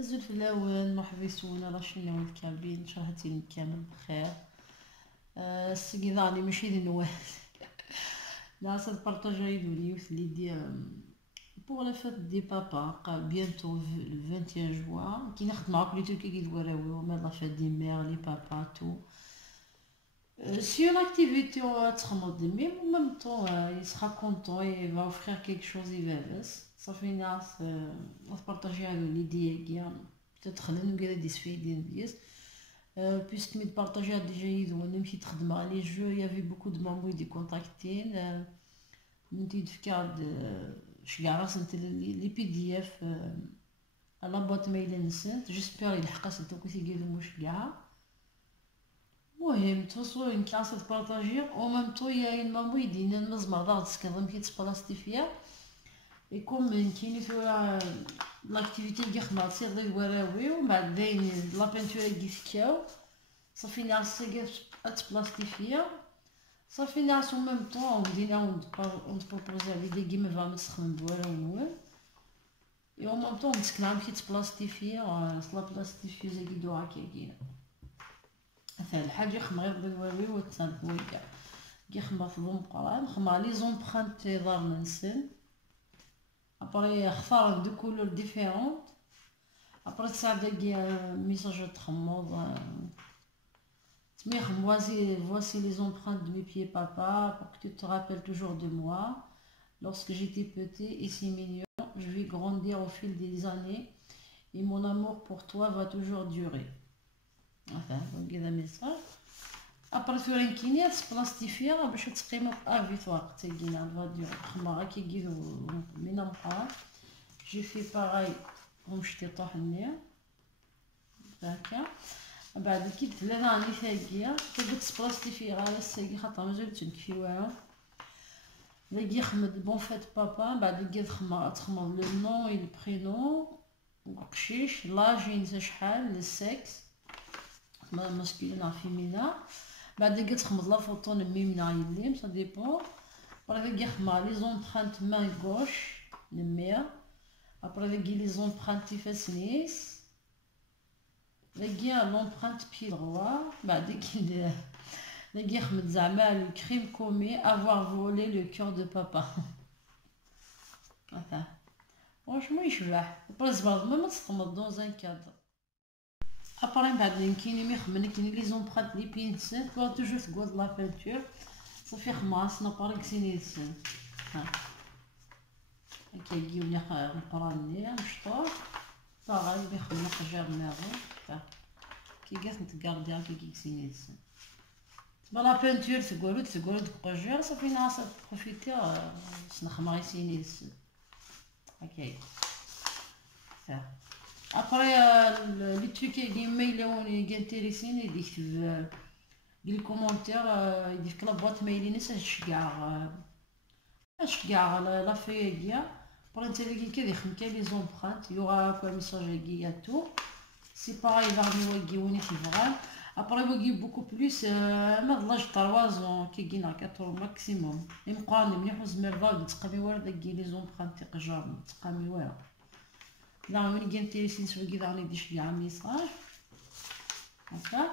أزول في الأول مرحبا يسونا راه شنو الكابين شرحتي كامل بخير. السيداني ماشي دي نوال لا سا بارطاجاي اليوث اللي ديال بوغ لا فات دي بابا بيانتو لو 21 جوان كي نخدم معاك لي تركي كي دواراوي مي لا فات دي مير لي بابا تو si une activité تخمض مي en même temps il sera content et il va offrir quelque chose يبابس صافي ناس نتبارطاجي هادو لي ديال peut-être خلينا نقرا دي سفيدين ديال puisque مي تبارطاجي ديجا يدو انا مشيت خدمة لي جو يافي بوكو دو مامبو دي كونتاكتين من تيدفكار شكاع راسنت لي بي دي اف على بوط ميل نسنت جيسبيغ يلحقا سنتو كنتي كيدو مش كاع المهم توصلوا لين كلاس تبارطاجي او ميم طو يا مامو يدينا المزمر داغ تسكنضم كي تبلاصتي فيها يكون من كاينين ثورا لاكتيفيتي كي خدمات تصير ضي وراوي ومن بعد داين لا بانتورا كي فكاو صافي ناس تبلاصتي فيها صافي ناس او ميم طون بدينا اون بروبوزي على دي كيما فا تخدم بولا ونوال اي او ميم طون تسكن عام كي تبلاصتي فيها صلا بلاصتي فيها زي كي دوعا كاين مثلا الحاجه خم غير بالواوي وتسالك ويكا كي خما في المقران خما لي زومبرانت دار نسن ابري اختار دو كولور ديفيرونت ابري تصعد كي ميساج تخمض تميخ voici les empreintes de mes pieds papa pour que tu te rappelles toujours de moi lorsque j'étais petit et si mignon je vais grandir au fil des années et mon amour pour toi va toujours durer. Enfin, donc il y a un message. Après sur un kiné, c'est plastifié, باش تقيمه افي وقت تاعنا فاديو خمارة كي يجيو من امبار جي في باغاي ومشتي طاح النيا هكا بعد كي ثلاثة عندي ثاقية تقدر تبلاستيفي غير الساقي خاطر مازال تنكفي والو لاقي خمد بون فات بابا بعد كي تخمض لو نون اي البرينون وقشيش لاج ينسى شحال للسكس ماسكولين فيمينا بعد كي تخمض لا فوطو نميمنا يليم سا ديبون après كي خمار لي زومبرانت مان غوش نمير après كي لي زومبرانت فاس نيس لاقي لومبرانت بي droit بعد كي لاقي خمد زعما لو كريم كومي avoir volé le cœur de papa هذا فرانشمون يشبح بريزبال ما تخمض دون زان كادر ابري بعد كاينين يخمن كاين لي زومبرانت لي بينسن تبغى توجور تقود لا بانتور صافي خماصنا بارك سينيسن ها هكا يجيوني نقراني مشطوط باغي يخمن قجر ناغو كي قاس نتقاردي هكا كي سينيسن تبغى لا بانتور تقولو قجر صافي ناس بروفيتي سنخماري سينيسن هكايا après les trucs qui m'ont intéressé ils disent les commentaires ils disent que la boîte mail c'est اشجع la feuille pour l'intelligence كذا خمكة les empreintes il y aura quoi message à tout c'est pareil varni ويجيوني في فغال après ويجي beaucoup plus ما ضلش 3 ans كي جينا 4 maximum يمقارن مليح وزمر فاضي تقامي ورا داكي les empreintes تقجر تقامي ورا لا من كي انتريسين سوا كي داني ديش كاع ميساج هكا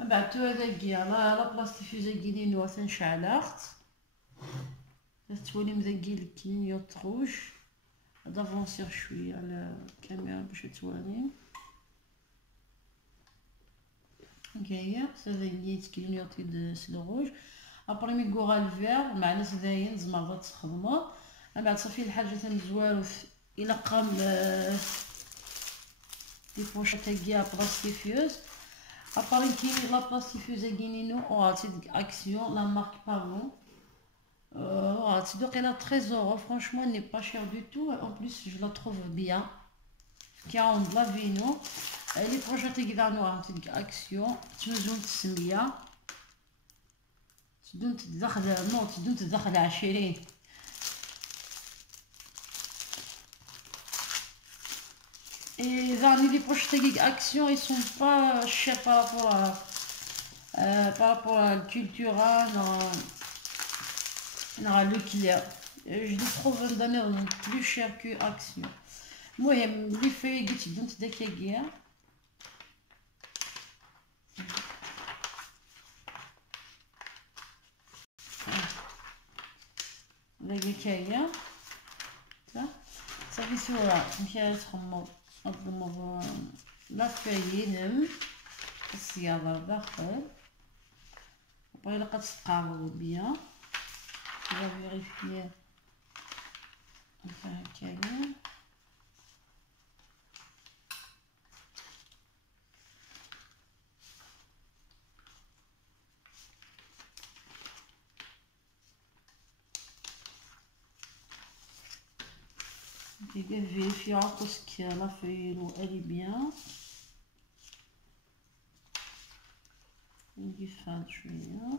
من بعد تو هذاك لا بلاستيفيزا كيني نوا تنشعلات تولي مذاكي الكلينيوت روج دافونسير شويه على الكاميرا باش توالي هكايا هذا كلينيوتي دو سلو روج ابري مي كوغا الفير مع ناس داين زمرضات تخدمو من بعد صافي الحاجه تنزوالو الى قام دي بوشات هكا بلاستيفيوز اباري كاين لا بلاستيفيوز كاينينو وعطي اكسيون لا مارك بارون عطي دوك الى 13 اورو فرانشمون ني با شير دو تو ان بليس جو لا تروف بيان كاون د لا فينو لي بروجات كدا نو عطي اكسيون تنزون السميه تدون تدخل نو تدون تدخل 20 et dans les prochaines actions ils sont pas chers par rapport à la culture dans le client je les trouve plus cher que action المهم لي في قلت درت داكيا داكيا صافي صورة مشى تخمر تضمر لا فاينم الصيادة داخل بغي لقات تقارب بيان لا فيريفيي هكايا vérifier ce qu'elle a fait, elle est bien. Du fin de juillet.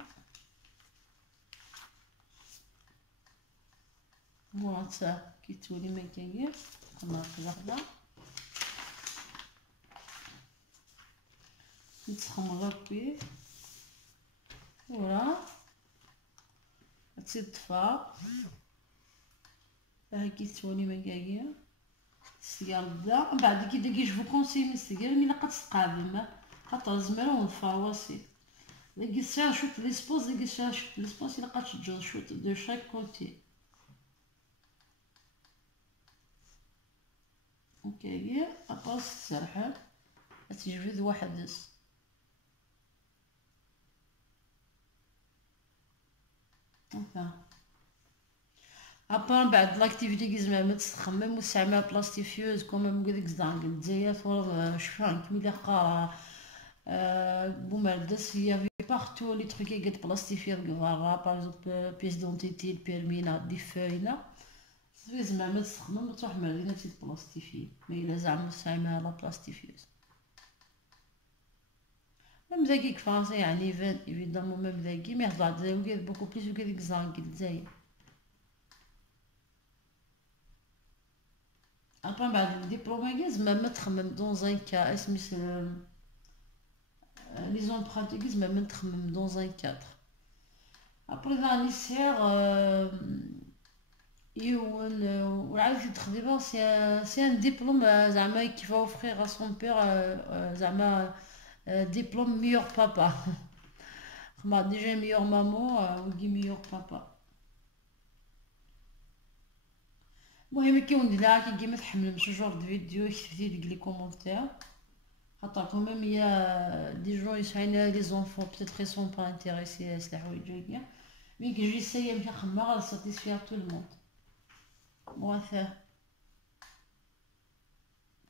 Voilà ça qui tourne les mécaniques. On a fait là. Il sera rempli. Voilà. Cette fois. هاكي تسواني مكاكيا السيجار بدا من بعد كي داكي جو كونسي من السيجار ملي لقات تقابل خاطر الزمره ونفاواسي داكي السير شوت ليسبوس داكي السير شوت ليسبوس الا لقات تجوز شوت دو شاك كوتي مكاكيا اباس تسرحل تجبد واحد هكا ابار بعد لاكتيفيتي كي زعما تخمم وتستعمل بلاستيفيوز كوما مقدك زدان قدزايا فور شفان كميدا قارا بومردس هي في بارتو لي تروكي قد بلاستيفير كفارا باغ بيس دونتيتي البيرمينا دي فاينا صافي زعما تخمم تروح مالينا تي بلاستيفي مي الا زعما تستعمل لا بلاستيفيوز ميم ذاكي كفرنسا يعني فان ايفيدامون ميم ذاكي مي هضر على بوكو بليس وكذاك زان قدزايا Après, le diplôme, je vais mettre même dans un cas, les empreintes, je vais mettre même dans un cadre. Après, l'initiaire, c'est un diplôme qui va offrir à son père un diplôme meilleur papa. Déjà meilleur maman ou meilleur papa. المهم كي ونديرها كي ما تحملش جور دو فيديو يكتبتي لي كومونتير خاطر كوميم يا دي جون يسعينا لي زونفون بيتيتر سون با انتريسي هاد الحوايج هكا مي كي جي سايا نمشي نخمم غا ساتيسفير تو الموند موافاه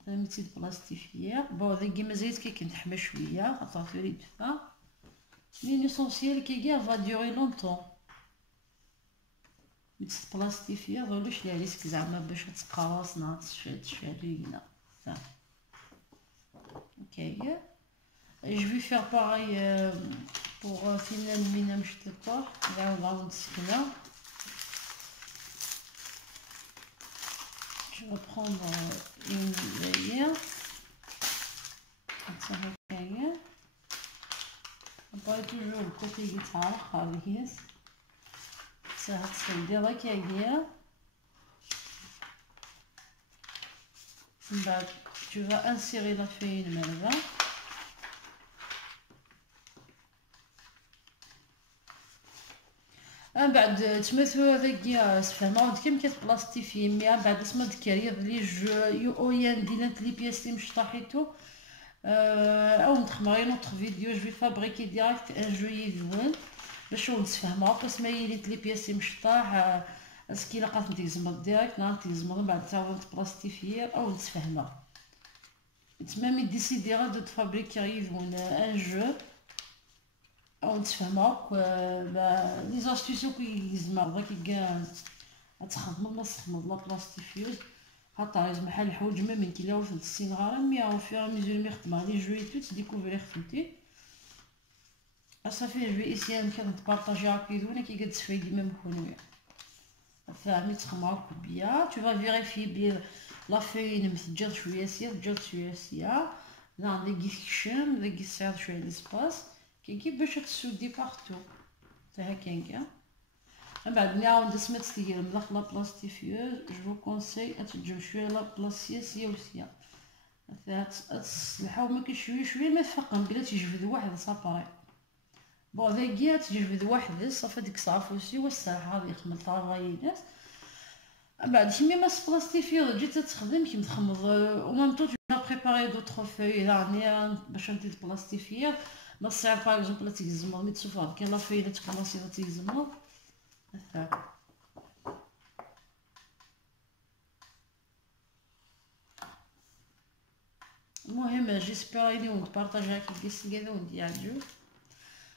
فهمتي بلاستيفيير بون ذاكي مازالت كي كنتحمى شويه خاطر تريد فا مي ليسونسيال كي فا ديوري لونطون بلاستيفيا ضروريش لي ريسك زعما باش تقراص ناض تشرينا صافي اوكي جو في فير باغي بوغ فينال مينا مش تطور نعاود غنوض السكنه je vais prendre une layère ça هكايا نبغي توجور الكوتي تاع خاليس تصدي هكايا من بعد tu vas insérer la feuille là من بعد تمثلوا هذاك تفهموا كيما كتبلاستيفي مي من بعد اسمها ذكريه بلي جو اويان ديالت لي بياس لي مشطحيتو او نتخمري نوتر فيديو جو فابريكي ديريكت ان جو يزوين باش نتفاهموا باش ما يليت لي بياس مشطاح اسكي لقات نتيزمر ديريكت نتيزمر بعد تعاود بلاستيفير او نتفاهموا تما مي ديسيدي غا دو فابريكي يزوين ان جو او نتفاهموا لي زاستيسيو كي يزمر داك كاع تخدم ما تخدم لا بلاستيفيوز خاطر بحال الحوايج ما من كيلاو في السينغار مي او فير ميزور مي خدمه لي جوي تو ديكوفري خدمتي صافي جو اسيا نبارطاجي هكا كي قد تفاي ديما مكونويا فهمي تخمر بيا تو فا فيريفي بلي لا فاي متجات شويه سيا تجات شويه سيا لا ديكي كشم ديكي سير شويه ليسباس كي باش تسودي بارتو تا هكاكا من بعد نعاود سمات ستيغير ملخ لا بلاستيفيوز جو كونساي اتجم شويه لا بلاصيه سيا وسيا تصلحو ما شويه شويه ما تفقم بلا تيجبد واحد صافي بون ذاكيا تجبد واحد صافي ديك صافوسي والصراحه غادي يخمل طرافاي ناس. من بعد كيما ما بلاستيفيوز جيت تخدم كيما تخمض او ميم طون تو بريباري دوطخ فوي يعني باش انت بلاستيفير ما صعيب باغ اكزومبل تيزمر مي تشوفها كاين لا فاي تكومونسي تيزمر المهم جيسبر لي ونبارطاجي هاك القصه كاع ونديالو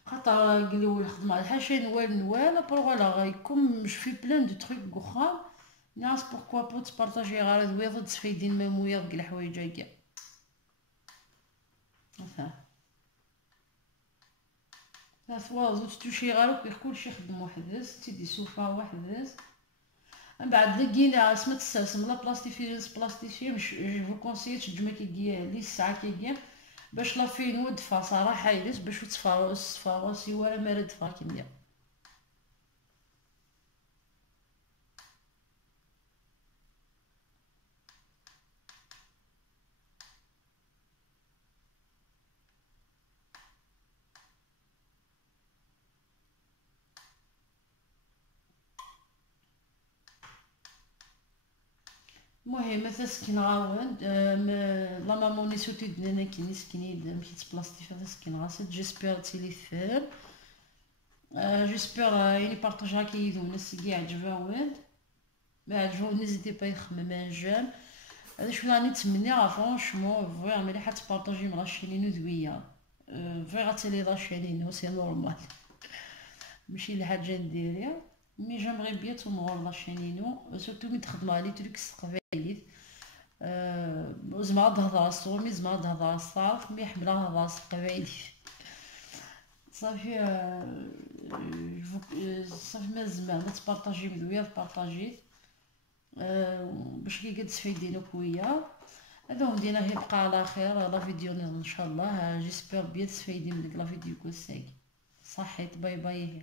خاطر قال لي الخدمه الحاشا نوال بروغ لا غيكون مش في بلان دو تروك كوخام ناس بوركوا با تبارطاجي غير هاد ويض تفايدين ميم ويض كاع الحوايج كاع ثوا زوج توشي غير كلشي خدم وحدس تيدي سوفا وحدس. من بعد لقينا سمات السلسم لا بلاستيفي مش جو كونسيي تجمع كي لي الساعه كي باش لا فين ودفا صراحه يدس باش تفاوسي ولا ما رد فا كيميا. المهم تسكن غاوند لا ماموني سوتي دنا كي نسكني مشيت بلاصتي تسكن غاسد جيسبر تيلي ثير جيسبر يعني بارطاجا كي يدو ناس كاع عجباوند ما عجبو نزيدي با يخمم جام هذا شنو راني نتمنى فرونشمون فريم مليحه تبارطاجي مع شينينو دويا فري غاتيلي لا شينينو سي نورمال ماشي الحاجه نديرها مي جامغي بيان تمغور لا شينينو سورتو مي تخدم على تريكس قبايليت زعما تهضر الصومي زعما تهضر الصالح مي حمله هضر قبايلي صافي صافي ما زعما تبارطاجي مدويا تبارطاجيت باش كي قد تفيدينك ويا هذا هو دينا يبقى على خير لا فيديو ان شاء الله جيسبر بيان تفيدي من ديك لا فيديو كوساكي صحيت باي باي.